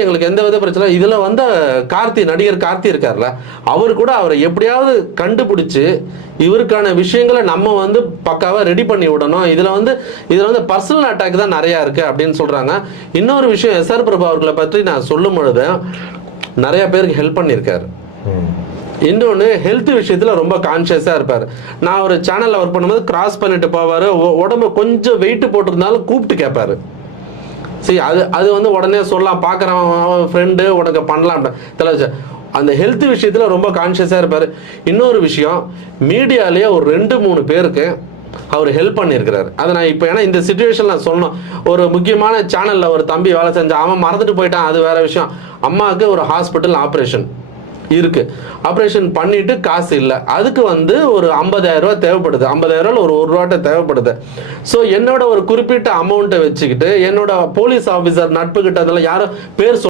எங்களுக்கு எந்த வித பிரச்சனை. இதுல வந்து நடிகர் கார்த்தி இருக்கார்ல, அவர் கூட அவரை எப்படியாவது கண்டுபிடிச்சு இவருக்கான விஷயங்களை நம்ம வந்து பக்காவா ரெடி பண்ணி விடணும். இதுல வந்து பர்சனல் அட்டாக் தான் நிறைய இருக்கு அப்படின்னு சொல்றாங்க. இன்னொரு விஷயம், எஸ்ஆர் பிரபு அவர்களை பற்றி நான் சொல்லும் பொழுது நிறைய பேருக்கு ஹெல்ப் பண்ணியிருக்காரு. இன்னொன்று, ஹெல்த் விஷயத்தில் ரொம்ப கான்ஷியஸாக இருப்பார். நான் ஒரு சேனலில் ஒர்க் பண்ணும்போது கிராஸ் பண்ணிட்டு போவார். உடம்பு கொஞ்சம் வெயிட் போட்டிருந்தாலும் கூப்பிட்டு கேட்பாரு. சரி, அது வந்து உடனே சொல்லலாம், பார்க்குறவன் ஃப்ரெண்டு உனக்கு பண்ணலாம் தெளிச்சு. அந்த ஹெல்த் விஷயத்தில் ரொம்ப கான்ஷியஸாக இருப்பார். இன்னொரு விஷயம், மீடியாலேயே ஒரு 2-3 பேருக்கு அவர் ஹெல்ப் பண்ணியிருக்கிறார். அதை நான் இப்போ ஏன்னா இந்த சுச்சுவேஷனில் சொல்லணும். ஒரு முக்கியமான சேனலில் ஒரு தம்பி வேலை செஞ்சான், அவன் மறந்துட்டு போயிட்டான், அது வேற விஷயம். அம்மாவுக்கு ஒரு ஹாஸ்பிட்டல் ஆப்ரேஷன் இருக்கு, ஆப்ரேஷன் பண்ணிட்டு காசு இல்லை, அதுக்கு வந்து ஒரு 50,000 ரூபா தேவைப்படுது. 50,000 ஒரு ரூபாட்ட தேவைப்படுது. ஸோ என்னோட ஒரு குறிப்பிட்ட அமௌண்ட்டை வச்சுக்கிட்டு என்னோட போலீஸ் ஆஃபீஸர் நட்பு கிட்ட அதெல்லாம் யாரும் பேர்